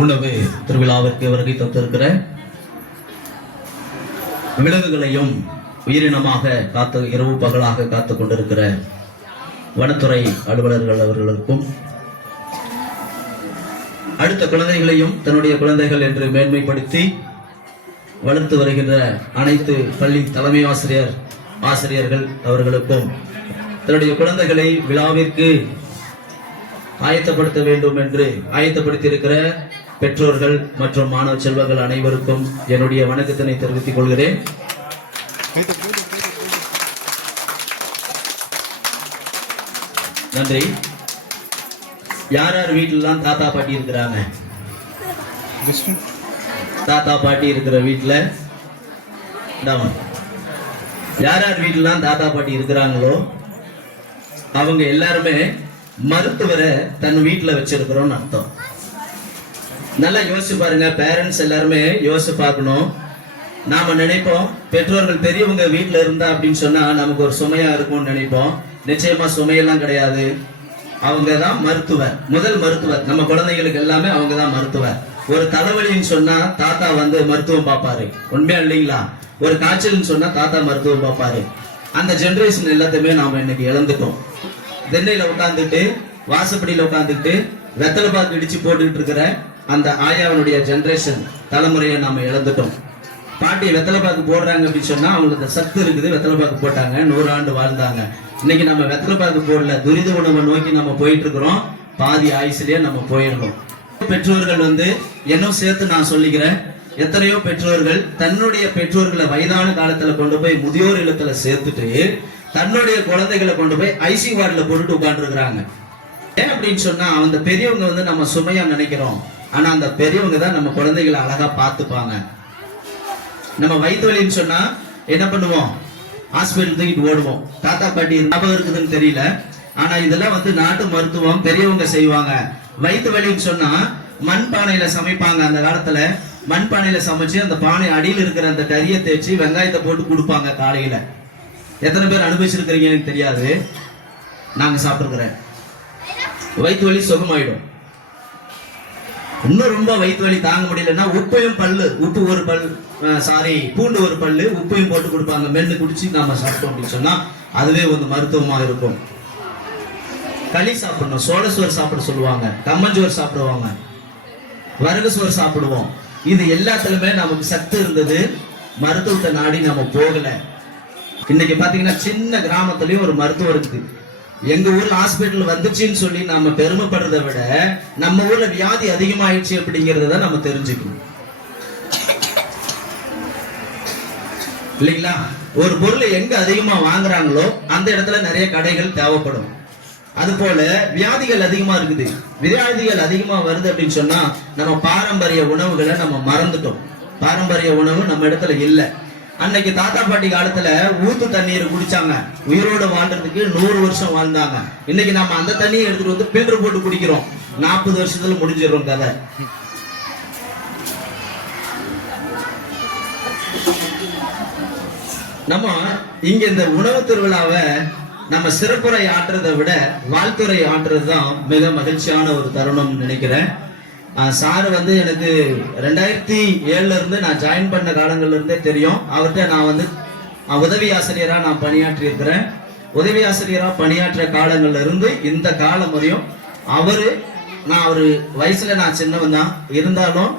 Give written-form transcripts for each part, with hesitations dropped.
உணவு திருவிழாவிற்கு வருகை தந்திருக்கிற விலங்குகளையும் உயிரினமாக காத்து இரவு பகலாக காத்துக் கொண்டிருக்கிற வனத்துறை அலுவலர்கள் அவர்களுக்கும், அடுத்த குழந்தைகளையும் தன்னுடைய குழந்தைகள் என்று மேன்மைப்படுத்தி வளர்த்து வருகின்ற அனைத்து பள்ளி தலைமை ஆசிரியர்கள் அவர்களுக்கும், தன்னுடைய குழந்தைகளை விழாவிற்கு ஆயத்தப்படுத்த வேண்டும் என்று ஆயத்தப்படுத்தி இருக்கிற பெற்றோர்கள் மற்றும் மாணவ செல்வங்கள் அனைவருக்கும் என்னுடைய வணக்கத்தினை தெரிவித்துக் கொள்கிறேன். நன்றி. யார் யார் வீட்டிலாம் தாத்தா பாட்டி இருக்கிறாங்க? தாத்தா பாட்டி இருக்கிற வீட்டுல யார் யார் வீட்டிலாம் தாத்தா பாட்டி இருக்கிறாங்களோ அவங்க எல்லாருமே மருத்துவரை தன் வீட்டுல வச்சிருக்கிறோம்னு அர்த்தம். நல்லா யோசிச்சு பாருங்க. பேரண்ட்ஸ் எல்லாருமே யோசிச்சு பார்க்கணும். நாம நினைப்போம் பெற்றோர்கள் பெரியவங்க வீட்டுல இருந்தா அப்படின்னு சொன்னா நமக்கு ஒரு சுமையா இருக்கும்னு நினைப்போம். நிச்சயமா சுமையெல்லாம் கிடையாது. அவங்கதான் மருத்துவர், முதல் மருத்துவர். நம்ம குழந்தைகளுக்கு எல்லாமே அவங்கதான் மருத்துவர். ஒரு தலைவலின்னு சொன்னா தாத்தா வந்து மருத்துவம் பார்ப்பாரு, உண்மையா இல்லைங்களா? ஒரு காய்ச்சல்னு சொன்னா தாத்தா மருத்துவம் பார்ப்பாரு. அந்த ஜெனரேஷன் எல்லாத்தையுமே நாம இன்னைக்கு இழந்துட்டோம். தென்னையில உட்காந்துட்டு வாசப்படியில உட்காந்துட்டு வெத்தலை பாக்கு இடிச்சு போட்டுக்கிட்டு இருக்கிற அந்த ஆயாவனுடைய ஜெனரேஷன் தலைமுறையை நாம இழந்துட்டோம். பாட்டி வெத்தலை பாக்கு போடுறாங்க அப்படின்னு சொன்னா அவங்களுக்கு சத்து இருக்குது, வெத்தலை பாக்கு போட்டாங்க, 100 ஆண்டு வாழ்ந்தாங்க. இன்னைக்கு நம்ம வெத்தலை பாக்கு போடல, துரித உணவை நோக்கி நம்ம போயிட்டு இருக்கிறோம். பாதி ஆயுசுலயே நம்ம போயிடுறோம். பெற்றோர்கள் வந்து இன்னும் சேர்த்து நான் சொல்லிக்கிறேன், எத்தனையோ பெற்றோர்கள் தன்னுடைய பெற்றோர்களை வயதான காலத்துல கொண்டு போய் முதியோர் இல்லத்துல சேர்த்துட்டு தன்னுடைய குழந்தைகளை கொண்டு போய் ஐசி வார்டுல போட்டுட்டு உட்கார்ந்து இருக்கிறாங்க. ஏன் அப்படின்னு சொன்னா அந்த பெரியவங்க வந்து நம்ம சுமையா நினைக்கிறோம். ஆனா அந்த பெரியவங்க தான் நம்ம குழந்தைகளை அழகா பார்த்துப்பாங்க. நம்ம வயிற்று வலின்னு சொன்னா என்ன பண்ணுவோம்? ஹாஸ்பிட்டல் தூக்கிட்டு ஓடுவோம். தாத்தா பாட்டி ஞாபகம் இருக்குதுன்னு தெரியல, ஆனா இதெல்லாம் வந்து நாட்டு மருத்துவம் பெரியவங்க செய்வாங்க. வயிற்று வலின்னு சொன்னா மண் பானையில சமைப்பாங்க. அந்த காலத்துல மண் பானையில சமைச்சு அந்த பானை அடியில் இருக்கிற அந்த கறியை தேய்ச்சி வெங்காயத்தை போட்டு கொடுப்பாங்க காலையில. எத்தனை பேர் அனுபவிச்சிருக்கிறீங்க எனக்கு தெரியாது, நாங்க சாப்பிட்டுருக்கிறேன். வயிற்று வலி சுகமாயிடும். இன்னும் ரொம்ப வயிற்று வலி தாங்க முடியலன்னா உப்பையும் உப்பு ஒரு பூண்டு ஒரு பல்லு உப்பையும் போட்டு கொடுப்பாங்க. மென்னு குடிச்சு நாம சாப்பிட்டோம் அப்படின்னு சொன்னா அதுவே வந்து மருத்துவமா இருக்கும். களி சாப்பிடணும், சோள சோறு சாப்பிட சொல்லுவாங்க, கம்மஞ்சோறு சாப்பிடுவாங்க, வரகு சோறு சாப்பிடுவோம். இது எல்லாத்துலயுமே நமக்கு சத்து இருந்தது. மருத்துவத்தை நாடி நம்ம போகல. இன்னைக்கு பாத்தீங்கன்னா சின்ன கிராமத்துலயும் ஒரு மருத்துவம் இருக்குது. எங்க ஊர்ல ஹாஸ்பிட்டல் வந்துச்சுன்னு சொல்லி நாம பெருமைப்படுறதை விட நம்ம ஊர்ல வியாதி அதிகமாயிடுச்சு அப்படிங்கறத நம்ம தெரிஞ்சுக்கணும், இல்லைங்களா? ஒரு பொருளை எங்க அதிகமா வாங்குறாங்களோ அந்த இடத்துல நிறைய கடைகள் தேவைப்படும். அது போல வியாதிகள் அதிகமா இருக்குது. வியாதிகள் அதிகமா வருது அப்படின்னு சொன்னா நம்ம பாரம்பரிய உணவுகளை நம்ம மறந்துட்டோம். பாரம்பரிய உணவு நம்ம இடத்துல இல்ல. அன்னைக்கு தாத்தா பாட்டி காலத்துல ஊத்து தண்ணீர் குடிச்சாங்க, உயிரோடு வாழ்றதுக்கு 100 வருஷம் வாழ்ந்தாங்க. இன்னைக்கு நம்ம அந்த தண்ணியை எடுத்துட்டு வந்து பில்டர் போட்டு குடிக்கிறோம். 40 வருஷத்துல முடிஞ்சிடும் கதை. நம்ம இங்க இந்த உணவு திருவிழாவை நம்ம சிறப்புரை ஆற்றுறதை விட வாழ்த்துறை ஆற்றுறதுதான் மிக மகிழ்ச்சியான ஒரு தருணம் நினைக்கிறேன். சார் வந்து எனக்கு 2007 இருந்து நான் ஜாயின் பண்ண காலங்கள்ல இருந்தே தெரியும். அவர்கிட்ட நான் வந்து உதவி ஆசிரியரா நான் பணியாற்றி இருக்கிறேன். உதவி ஆசிரியரா பணியாற்ற காலங்கள்ல இருந்து இந்த காலம் வரையும் அவரு வயசுல நான் சின்னவன் தான் இருந்தாலும்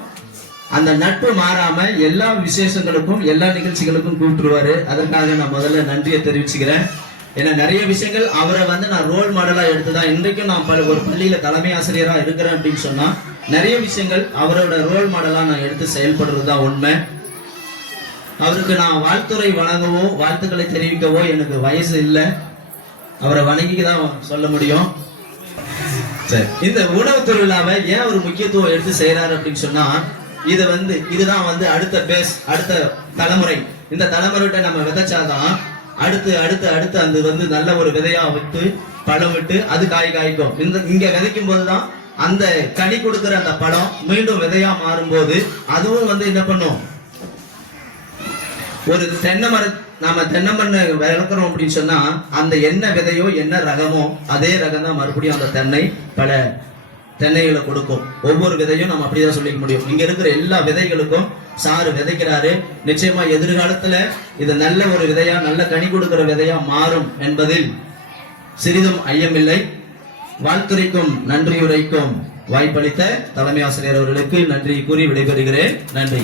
அந்த நட்பு மாறாம எல்லா விசேஷங்களுக்கும் எல்லா நிகழ்ச்சிகளுக்கும் கூப்பிட்டுருவாரு. அதற்காக நான் முதல்ல நன்றியை தெரிவிச்சுக்கிறேன். ஏன்னா நிறைய விஷயங்கள் அவரை வந்து நான் ரோல் மாடலா எடுத்துதான் இன்றைக்கும் நான் ஒரு பள்ளியில தலைமை ஆசிரியரா இருக்கிறேன் அப்படின்னு சொன்னா நிறைய விஷயங்கள் அவரோட ரோல் மாடலா நான் எடுத்து செயல்படுறதுதான் உண்மை. அவருக்கு நான் வாழ்த்துறை வழங்கவோ வாழ்த்துக்களை தெரிவிக்கவோ எனக்கு வயசு இல்லை. அவரை வணங்கிதான் சொல்ல முடியும். இந்த உணவு திருவிழாவை ஏன் ஒரு முக்கியத்துவம் எடுத்து செய்யறாரு அப்படின்னு சொன்னா இதுதான் வந்து அடுத்த தலைமுறை. இந்த தலைமுறைகிட்ட நம்ம விதைச்சாதான் அடுத்து அடுத்து அடுத்து அந்த வந்து நல்ல ஒரு விதையா விட்டு பழம் விட்டு அது காய்க்கும். இங்க விதைக்கும் போதுதான் அந்த கனி கொடுக்கிற அந்த பழம் மீண்டும் விதையா மாறும்போது அதுவும் வந்து என்ன பண்ணும்? ஒரு தென்னை மண்ணை வளர்க்கிறோம் அப்படின்னு சொன்னா அந்த என்ன விதையோ என்ன ரகமோ அதே ரகம் தான் மறுபடியும் அந்த தென்னை பல தென்னைகளை கொடுக்கும். ஒவ்வொரு விதையும் நம்ம அப்படிதான் சொல்லிக்க முடியும். இங்க இருக்கிற எல்லா விதைகளுக்கும் சாரு விதைக்கிறாரு. நிச்சயமா எதிர்காலத்துல இது நல்ல ஒரு விதையா, நல்ல கனி கொடுக்கிற விதையா மாறும் என்பதில் சிறிதும் ஐயமில்லை. வாழ்த்துரைக்கும் நன்றியுரைக்கும் வாய்ப்பளித்த தலைமை ஆசிரியர் அவர்களுக்கு நன்றி கூறி விடைபெறுகிறேன். நன்றி.